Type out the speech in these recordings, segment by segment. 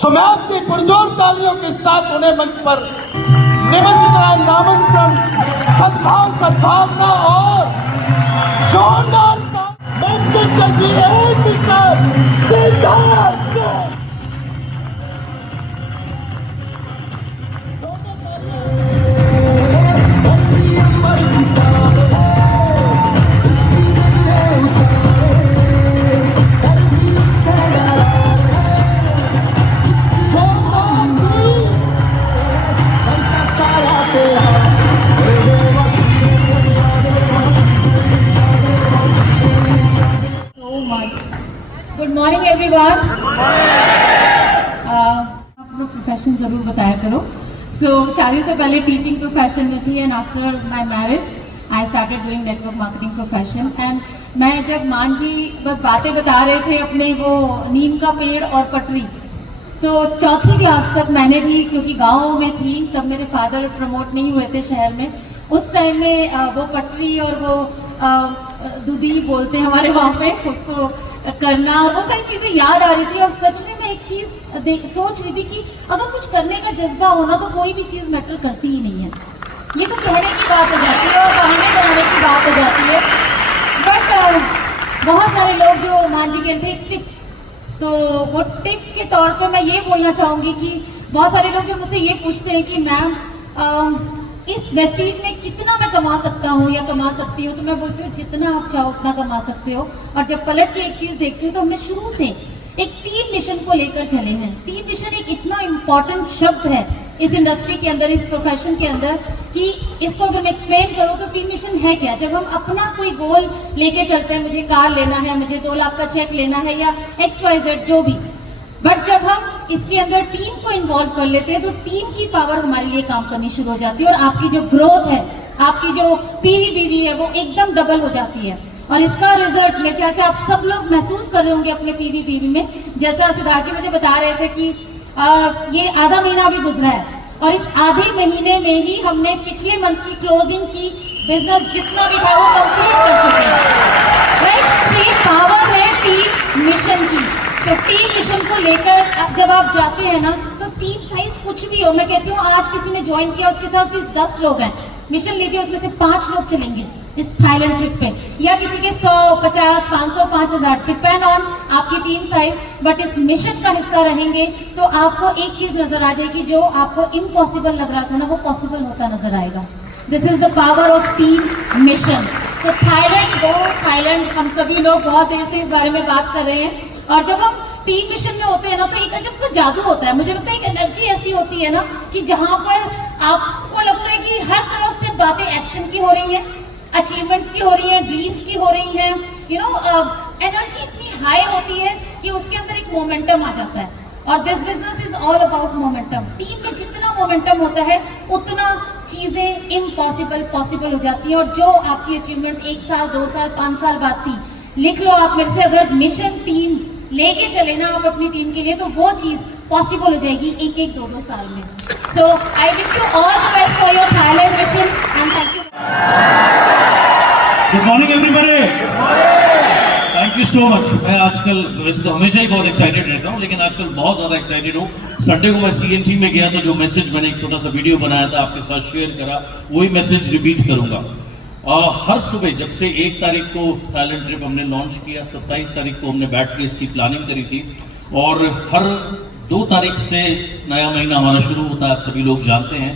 सो मैं आपकी पुरजोर तालियों के साथ उन्हें मंच पर निमंत्रण, नामंत्रण, सद्भावना और जोरदार मंच की एक सिद्धार्थ गुड मॉर्निंग एवरीवन। अपना प्रोफेशन ज़रूर बताया करो। सो शादी से पहले टीचिंग प्रोफेशन में थी and after my marriage I started doing network marketing profession. And मैं जब मान जी बस बातें बता रहे थे अपने वो नीम का पेड़ और पटरी, तो चौथी क्लास तक मैंने भी, क्योंकि गाँव में थी तब मेरे फादर प्रमोट नहीं हुए थे शहर में, उस टाइम में वो पटरी और वो दूधी बोलते हैं हमारे वहाँ पे, उसको करना और वो सारी चीज़ें याद आ रही थी। और सच में मैं एक चीज़ सोच रही थी कि अगर कुछ करने का जज्बा होना तो कोई भी चीज़ मैटर करती ही नहीं है। ये तो कहने की बात हो जाती है और बहाने बनाने की बात हो जाती है। बट बहुत सारे लोग जो मान जी कहते हैं टिप्स, तो वो टिप के तौर पे मैं ये बोलना चाहूँगी कि बहुत सारे लोग जब मुझसे ये पूछते हैं कि मैम इस वेस्टीज में कितना मैं कमा सकता हूँ या कमा सकती हूँ, तो मैं बोलती हूँ जितना आप चाहो उतना कमा सकते हो। और जब पलट के एक चीज़ देखती हूँ तो हमने शुरू से एक टीम मिशन को लेकर चले हैं। टीम मिशन एक इतना इम्पॉर्टेंट शब्द है इस इंडस्ट्री के अंदर, इस प्रोफेशन के अंदर, कि इसको अगर मैं एक्सप्लेन करूँ तो टीम मिशन है क्या। जब हम अपना कोई गोल लेके चलते हैं, मुझे कार लेना है, मुझे 2 लाख का चेक लेना है या XYZ जो भी, बट जब हम इसके अंदर टीम को इन्वॉल्व कर लेते हैं तो टीम की पावर हमारे लिए काम करनी शुरू हो जाती है और आपकी जो ग्रोथ है, आपकी जो PV है वो एकदम डबल हो जाती है। और इसका रिजल्ट मेरे ख्याल से आप सब लोग महसूस कर रहे होंगे अपने PV में। जैसा सिद्धार्थ जी मुझे बता रहे थे कि ये आधा महीना भी गुजरा है और इस आधे महीने में ही हमने पिछले मंथ की क्लोजिंग की बिजनेस जितना भी था वो कंप्लीट कर चुके हैं, राइट। तो ये पावर है टीम मिशन की। तो टीम मिशन को लेकर जब आप जाते हैं ना, तो टीम साइज कुछ भी हो, मैं कहती हूँ आज किसी ने ज्वाइन किया उसके साथ 10 लोग हैं, मिशन लीजिए उसमें से 5 लोग चलेंगे इस थाईलैंड ट्रिप पे, या किसी के 100, 50, 500, 5000, डिपेंड ऑन आपकी टीम साइज। बट इस मिशन का हिस्सा रहेंगे तो आपको एक चीज नजर आ जाएगी, जो आपको इम्पॉसिबल लग रहा था ना वो पॉसिबल होता नजर आएगा। This is the power of team mission. So Thailand हम सभी लोग बहुत देर से इस बारे में बात कर रहे हैं। और जब हम टीम मिशन में होते हैं ना तो एक अजब सा जादू होता है। मुझे लगता है एक एनर्जी ऐसी होती है ना कि जहाँ पर आपको लगता है कि हर तरफ से बातें एक्शन की हो रही हैं, अचीवमेंट्स की हो रही हैं, ड्रीम्स की हो रही हैं, एनर्जी इतनी हाई होती है कि उसके अंदर एक मोमेंटम आ जाता है। और this business is all about momentum. Team में जितना मोमेंटम होता है उतना चीजें इम्पॉसिबल पॉसिबल हो जाती हैं। और जो आपकी अचीवमेंट 1 साल, 2 साल, 5 साल बाद थी, लिख लो आप मेरे से, अगर मिशन टीम लेके चले ना आप अपनी टीम के लिए, तो वो चीज पॉसिबल हो जाएगी 1-1, 2-2 साल में। So I wish you all the best for your Thailand mission and thank you. Good morning everybody, thank you so much. मैं आजकल वैसे तो हमेशा ही बहुत एक्साइटेड रहता हूँ, लेकिन आजकल बहुत ज़्यादा एक्साइटेड हूँ। संडे को मैं CNT में गया तो जो मैसेज मैंने एक छोटा सा वीडियो बनाया था आपके साथ शेयर करा, वही मैसेज रिपीट करूँगा। हर सुबह जब से 1 तारीख को थाईलैंड ट्रिप हमने लॉन्च किया, 27 तारीख को हमने बैठ के इसकी प्लानिंग करी थी और हर 2 तारीख से नया महीना हमारा शुरू होता है, आप सभी लोग जानते हैं।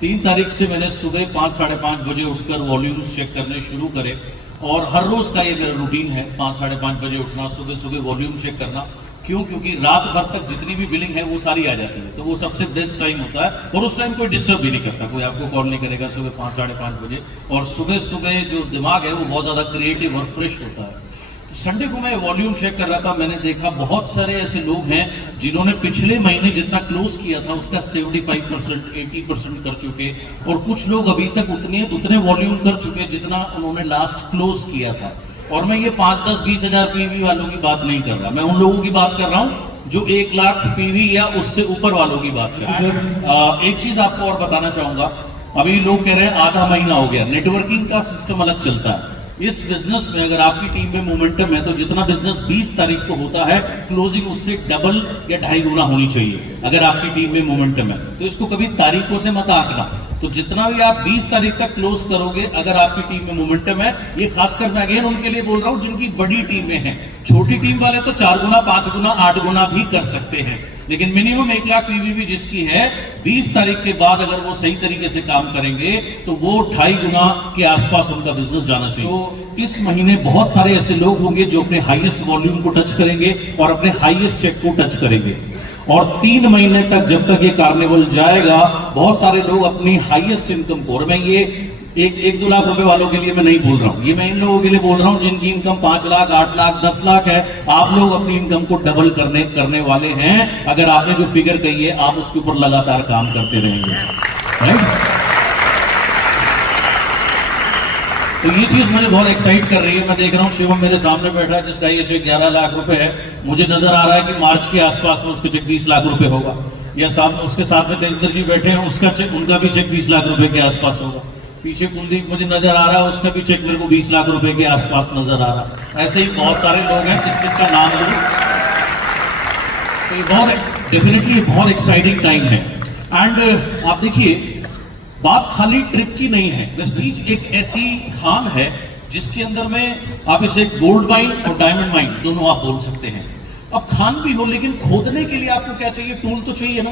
3 तारीख से मैंने सुबह 5, साढ़े 5 बजे उठकर वॉल्यूम्स चेक करने शुरू करे और हर रोज़ का ये मेरा रूटीन है, 5, साढ़े 5 बजे उठना, सुबह वॉल्यूम चेक करना। क्यों? क्योंकि रात भर तक जितनी भी बिलिंग है वो सारी आ जाती है, तो वो सबसे बेस्ट टाइम होता है और उस टाइम कोई डिस्टर्ब भी नहीं करता, कोई आपको कॉल नहीं करेगा सुबह 5, साढ़े 5 बजे। और सुबह जो दिमाग है वो बहुत ज़्यादा क्रिएटिव और फ्रेश होता है। तो संडे को मैं वॉल्यूम चेक कर रहा था, मैंने देखा बहुत सारे ऐसे लोग हैं जिन्होंने पिछले महीने जितना क्लोज किया था उसका 75%, 80% कर चुके, और कुछ लोग अभी तक उतने वॉल्यूम कर चुके जितना उन्होंने लास्ट क्लोज किया था। और मैं ये 5, 10, 20 हज़ार PV वालों की बात नहीं कर रहा, मैं उन लोगों की बात कर रहा हूँ जो 1 लाख PV या उससे ऊपर वालों की बात कर रहा हूँ। एक चीज आपको और बताना चाहूंगा, अभी लोग कह रहे हैं आधा महीना हो गया, नेटवर्किंग का सिस्टम अलग चलता है। इस बिजनेस में अगर आपकी टीम में मोमेंटम है तो जितना बिजनेस 20 तारीख को होता है, क्लोजिंग उससे डबल या 2.5 गुना होनी चाहिए अगर आपकी टीम में मोमेंटम है। तो इसको कभी तारीखों से मत आंकना। तो जितना भी आप 20 तारीख तक क्लोज करोगे, अगर आपकी टीम में मोमेंटम है, ये खासकर मैं अगेन उनके लिए बोल रहा हूं जिनकी बड़ी टीमें हैं। छोटी टीम वाले तो 4 गुना, 5 गुना, 8 गुना भी कर सकते हैं, लेकिन मिनिमम 1 लाख पीवीपी जिसकी है, 20 तारीख के बाद अगर वो सही तरीके से काम करेंगे तो वो 2.5 गुना के आसपास उनका बिजनेस जाना चाहिए। तो इस महीने बहुत सारे ऐसे लोग होंगे जो अपने हाईएस्ट वॉल्यूम को टच करेंगे और अपने हाईएस्ट चेक को टच करेंगे। और 3 महीने तक, जब तक ये कार्निवल जाएगा, बहुत सारे लोग अपनी हाईएस्ट इनकम को, और मैं ये 1-2 लाख रुपए वालों के लिए मैं नहीं बोल रहा हूं, ये मैं इन लोगों के लिए बोल रहा हूं जिनकी इनकम 5 लाख, 8 लाख, 10 लाख है। आप लोग अपनी इनकम को डबल करने वाले हैं अगर आपने जो फिगर कही है आप उसके ऊपर लगातार काम करते रहेंगे, राइट? तो ये चीज मुझे बहुत एक्साइट कर रही है। मैं देख रहा हूँ शिवम मेरे सामने बैठा है जिसका ये चेक 11 लाख रुपए है। मुझे नजर आ रहा है कि मार्च के आसपास में उसका चेक 20 लाख रुपए होगा, या उसके साथ में तेंदुलकर जी बैठे हैं, उनका भी चेक 20 लाख रुपए के आसपास होगा। पीछे कुलदीप मुझे नजर आ रहा है, उसका भी चेक मेरे को 20 लाख रुपए के आसपास नजर आ रहा है। ऐसे ही बहुत सारे लोग हैं, किसका नाम लूं। तो ये बहुत डेफिनेटली बहुत एक्साइटिंग टाइम है। एंड आप देखिए, बात खाली ट्रिप की नहीं है। वेस्टीज एक ऐसी खान है जिसके अंदर में आप इसे गोल्ड माइन और डायमंड माइन दोनों आप बोल सकते हैं। अब खान भी हो, लेकिन खोदने के लिए आपको क्या चाहिए? टूल तो चाहिए ना,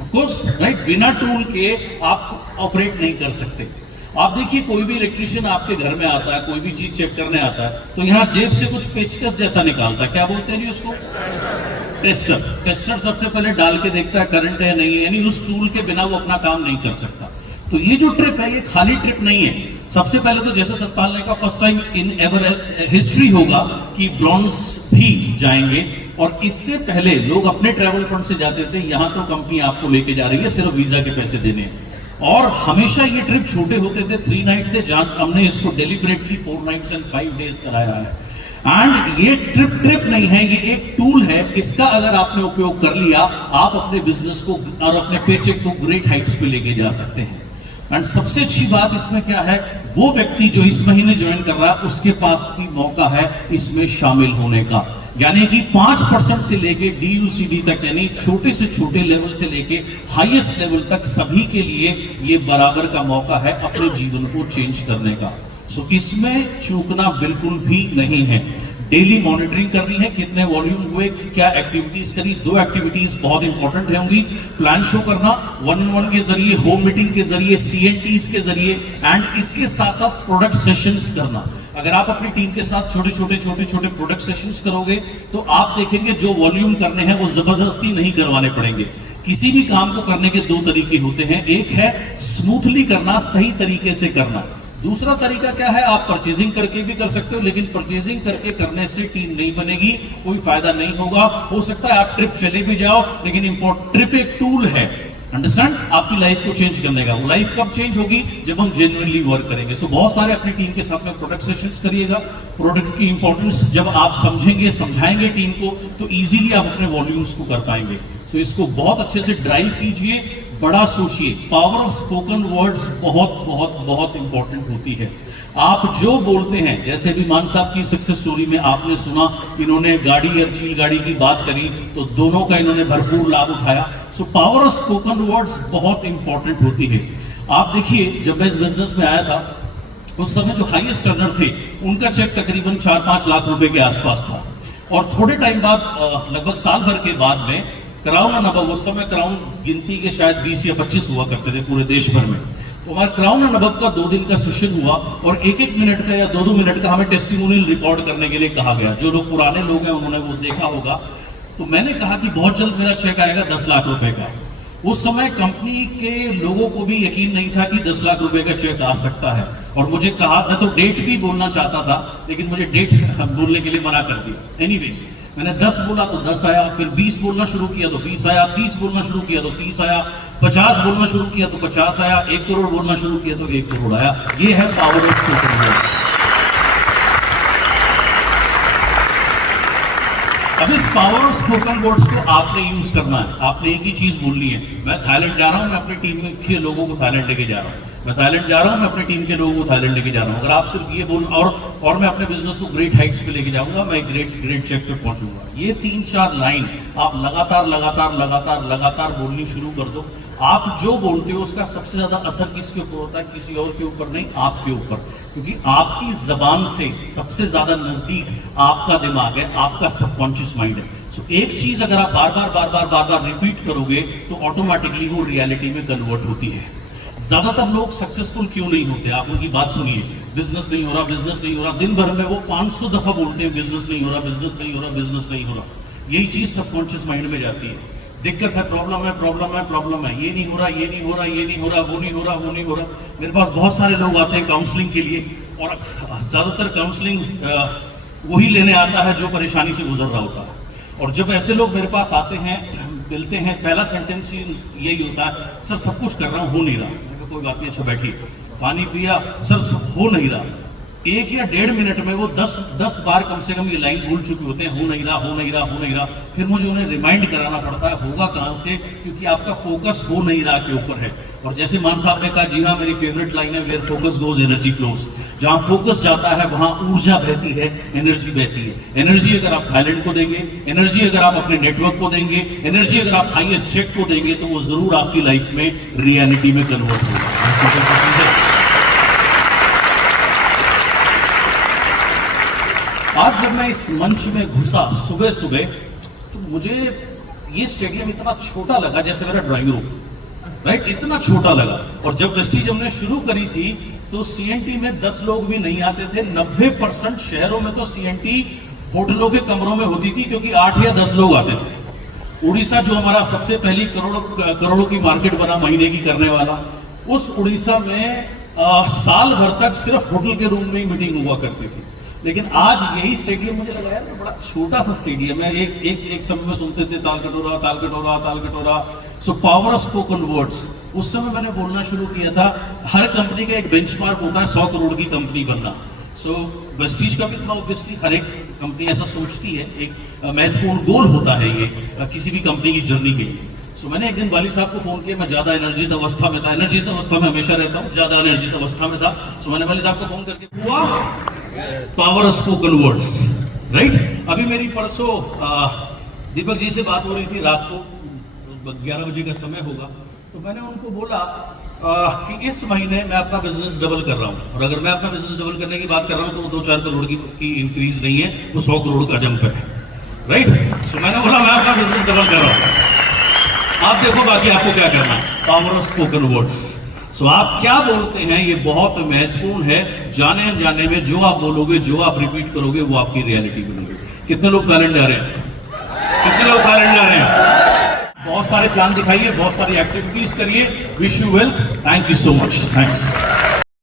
ऑफ कोर्स, राइट? बिना टूल के आप ऑपरेट नहीं कर सकते। आप देखिए, कोई भी इलेक्ट्रिशियन आपके घर में आता है, कोई भी चीज चेक करने आता है, तो यहाँ जेब से कुछ पेचकस जैसा निकालता है, क्या बोलते हैं जी उसको? टेस्टर सबसे पहले डाल के देखता है करंट है नहीं है, यानी उस टूल के बिना वो अपना काम नहीं कर सकता। तो ये जो ट्रिप है, ये खाली ट्रिप नहीं है। सबसे पहले तो जैसे सतपाल ने कहा, first time in ever history होगा कि ब्रॉन्ज भी जाएंगे। और इससे पहले लोग अपने ट्रैवल फंड से जाते थे, यहां तो कंपनी आपको लेके जा रही है, सिर्फ वीजा के पैसे देने हैं। और हमेशा ये ट्रिप छोटे होते थे, 3 नाइट थे, जहां हमने इसको डेलिबरेटली 4 नाइट्स एंड 5 डेज कराया है। एंड ये ट्रिप नहीं है, ये एक टूल है। इसका अगर आपने उपयोग कर लिया, आप अपने बिजनेस को और अपने पेचेक को ग्रेट हाइट्स पे लेके जा सकते हैं। एंड सबसे अच्छी बात इसमें क्या है, वो व्यक्ति जो इस महीने ज्वाइन कर रहा है, उसके पास भी मौका है इसमें शामिल होने का। यानी कि 5% से लेके DUCD तक, यानी छोटे से छोटे लेवल से लेके हाईएस्ट लेवल तक, सभी के लिए ये बराबर का मौका है अपने जीवन को चेंज करने का। सो इसमें चूकना बिल्कुल भी नहीं है। डेली मॉनिटरिंग करनी है, कितने वॉल्यूम हुए, क्या एक्टिविटीज करी। 2 एक्टिविटीज बहुत इंपॉर्टेंट होंगी, प्लान शो करना 1-on-1 के जरिए, होम मीटिंग के जरिए, CNTs के जरिए, एंड इसके साथ साथ प्रोडक्ट सेशंस करना। अगर आप अपनी टीम के साथ छोटे छोटे प्रोडक्ट सेशंस करोगे तो आप देखेंगे जो वॉल्यूम करने हैं वो जबरदस्ती नहीं करवाने पड़ेंगे। किसी भी काम को करने के 2 तरीके होते हैं, एक है स्मूथली करना, सही तरीके से करना। दूसरा तरीका क्या है, आप परचेजिंग करके भी कर सकते हो, लेकिन परचेजिंग करके करने से टीम नहीं बनेगी, कोई फायदा नहीं होगा। हो सकता है आप ट्रिप चले भी जाओ, लेकिन ट्रिप एक टूल है, अंडरस्टैंड, आपकी लाइफ को चेंज करने का। वो लाइफ कब चेंज होगी? जब हम जेन्युइनली वर्क करेंगे। सो बहुत सारे अपनी टीम के साथ में प्रोडक्ट सेशंस करिएगा। प्रोडक्ट की इंपॉर्टेंस जब आप समझेंगे, समझाएंगे टीम को, तो इजीली आप अपने वॉल्यूम्स को कर पाएंगे। सो इसको बहुत अच्छे से ड्राइव कीजिए, बड़ा सोचिए। पावर ऑफ स्पोकन वर्ड्स बहुत बहुत बहुत इंपॉर्टेंट होती है। आप जो बोलते हैं, जैसे भी मान साहब की सक्सेस स्टोरी में आपने सुना, इन्होंने गाड़ी और चील गाड़ी की बात करी, तो दोनों का इन्होंने भरपूर लाभ उठाया। So power of spoken words बहुत इंपॉर्टेंट होती है। आप देखिए, जब मैं इस बिजनेस में आया था, उस समय जो हाईएस्ट अर्नर थे, उनका चेक तकरीबन 4-5 लाख रुपए के आसपास था। और थोड़े टाइम बाद, लगभग साल भर के बाद में, क्राउन एंड अबव, उस समय क्राउन गिनती के शायद 20 या 25 हुआ करते थे पूरे देश भर में। तो हमारा क्राउन एंड अबव का 2 दिन का सेशन हुआ, और 1-1 मिनट का या 2-2 मिनट का हमें टेस्टिमोनियल रिकॉर्ड करने के लिए कहा गया। जो लोग पुराने लोग हैं उन्होंने वो देखा होगा। तो मैंने कहा कि बहुत जल्द मेरा चेक आएगा 10 लाख रुपए का। उस समय कंपनी के लोगों को भी यकीन नहीं था कि 10 लाख रुपए का चेक आ सकता है। और मुझे कहा, मैं तो डेट भी बोलना चाहता था, लेकिन मुझे डेट बोलने के लिए मना कर दिया। एनीवेज, मैंने 10 बोला तो 10 आया, फिर 20 बोलना शुरू किया तो 20 आया, 30 बोलना शुरू किया तो 30 आया, 50 बोलना शुरू किया तो 50 आया, 1 करोड़ बोलना शुरू किया तो 1 करोड़ आया। ये है पावर ऑफ स्पोकन वर्ड्स। अब इस पावर ऑफ स्पोकन वर्ड्स को आपने यूज करना है। आपने एक ही चीज बोलनी है, मैं थाईलैंड जा रहा हूं, मैं अपनी टीम के लोगों को थाईलैंड लेके जा रहा हूं, मैं थाईलैंड जा रहा हूं, मैं अपनी टीम के लोगों को थाईलैंड लेके जा रहा हूं। अगर आप सिर्फ ये बोल और मैं अपने बिजनेस को ग्रेट हाइट्स पे लेके जाऊंगा, मैं ग्रेट चेक पे पहुंचूंगा, ये 3-4 लाइन आप लगातार बोलनी शुरू कर दो। आप जो बोलते हो उसका सबसे ज्यादा असर किसके ऊपर होता है? किसी और के ऊपर नहीं, आपके ऊपर। क्योंकि आपकी जबान से सबसे ज्यादा नजदीक आपका दिमाग है, आपका सबकॉन्शियस माइंड है। सो एक चीज अगर आप बार बार रिपीट करोगे तो ऑटोमेटिकली वो रियलिटी में कन्वर्ट होती है। ज्यादातर लोग सक्सेसफुल क्यों नहीं होते? आप उनकी बात सुनिए, बिजनेस नहीं हो रहा, बिजनेस नहीं हो रहा, दिन भर में वो 500 दफा बोलते हैं बिजनेस नहीं हो रहा, बिजनेस नहीं हो रहा, बिजनेस नहीं हो रहा। यही चीज सबकॉन्शियस माइंड में जाती है। दिक्कत है, प्रॉब्लम है, ये नहीं हो रहा, ये नहीं हो रहा, ये नहीं हो रहा, वो नहीं हो रहा, वो नहीं हो रहा। मेरे पास बहुत सारे लोग आते हैं काउंसलिंग के लिए, और ज्यादातर काउंसलिंग वही लेने आता है जो परेशानी से गुजर रहा होता है। और जब ऐसे लोग मेरे पास आते हैं, मिलते हैं, पहला सेंटेंस यही होता है, सर सब कुछ कर रहा हूँ, हो नहीं रहा। कोई बात नहीं, अच्छा बैठिए, पानी पिया, सर सब हो नहीं रहा। 1 या 1.5 मिनट में वो 10 बार कम से कम ये लाइन भूल चुके होते हैं, हो नहीं रहा, हो नहीं रहा, हो नहीं रहा। फिर मुझे उन्हें रिमाइंड कराना पड़ता है, होगा कहाँ से? क्योंकि आपका फोकस हो नहीं रहा के ऊपर है। और जैसे मान साहब ने कहा, जी हाँ, मेरी फेवरेट लाइन है, where focus goes energy flows. जहाँ फोकस जाता है वहाँ ऊर्जा बहती है, एनर्जी बहती है। एनर्जी अगर आप थाईलैंड को देंगे, एनर्जी अगर आप अपने नेटवर्क को देंगे, एनर्जी अगर आप हाईएस्ट चेक को देंगे, तो वो जरूर आपकी लाइफ में रियलिटी में कन्वर्ट होगा। आज जब मैं इस मंच में घुसा सुबह सुबह, तो मुझे ये स्टेडियम इतना छोटा लगा जैसे मेरा ड्राइंग रूम, राइट? इतना छोटा लगा। और जब वेस्टीज हमने शुरू करी थी तो सीएनटी में 10 लोग भी नहीं आते थे। 90% शहरों में तो सीएनटी होटलों के कमरों में होती थी, क्योंकि 8 या 10 लोग आते थे। उड़ीसा जो हमारा सबसे पहली करोड़ों की मार्केट बना महीने की करने वाला, उस उड़ीसा में साल भर तक सिर्फ होटल के रूम में ही मीटिंग हुआ करती थी। लेकिन आज यही स्टेडियम, मुझे लगा यार बड़ा छोटा सा स्टेडियम है। एक समय में सुनते थे ताल कटोरा। So power of spoken words, उस समय मैंने बोलना शुरू किया था। हर कंपनी का एक बेंचमार्क होता है 100 करोड़ की कंपनी बनना। सो वेस्टीज का भी था, ऑब्वियसली हर एक कंपनी ऐसा सोचती है, एक महत्वपूर्ण गोल होता है ये किसी भी कंपनी की जर्नी के लिए। सो मैंने एक दिन बाली साहब को फोन किया, मैं ज्यादा एनर्जित अवस्था में था, एनर्जित अवस्था में हमेशा रहता हूँ, ज्यादा एनर्जित अवस्था में था। सो मैंने बाली साहब को फोन करके हुआ power of spoken words, right? अभी मेरी परसों दीपक जी से बात हो रही थी, रात को 11 बजे का समय होगा, तो मैंने उनको बोला कि इस महीने मैं अपना बिजनेस डबल कर रहा हूँ। और अगर मैं अपना बिजनेस डबल करने की बात कर रहा हूँ तो वो 2-4 करोड़ की इंक्रीज नहीं है, वो 100 करोड़ का जंप है, राइट? सो मैंने बोला मैं अपना बिजनेस डबल कर रहा हूँ। आप देखो बाकी आपको क्या करना है, पावर ऑफ स्पोकन वर्ड्स। सो आप क्या बोलते हैं ये बहुत महत्वपूर्ण है। जाने अनजाने में जो आप बोलोगे, जो आप रिपीट करोगे, वो आपकी रियलिटी बनेगी। कितने लोग थाईलैंड जा रहे हैं? कितने लोग थाईलैंड जा रहे हैं? बहुत सारे प्लान दिखाइए, बहुत सारी एक्टिविटीज करिए। Wish you wealth. Thank you so much. Thanks.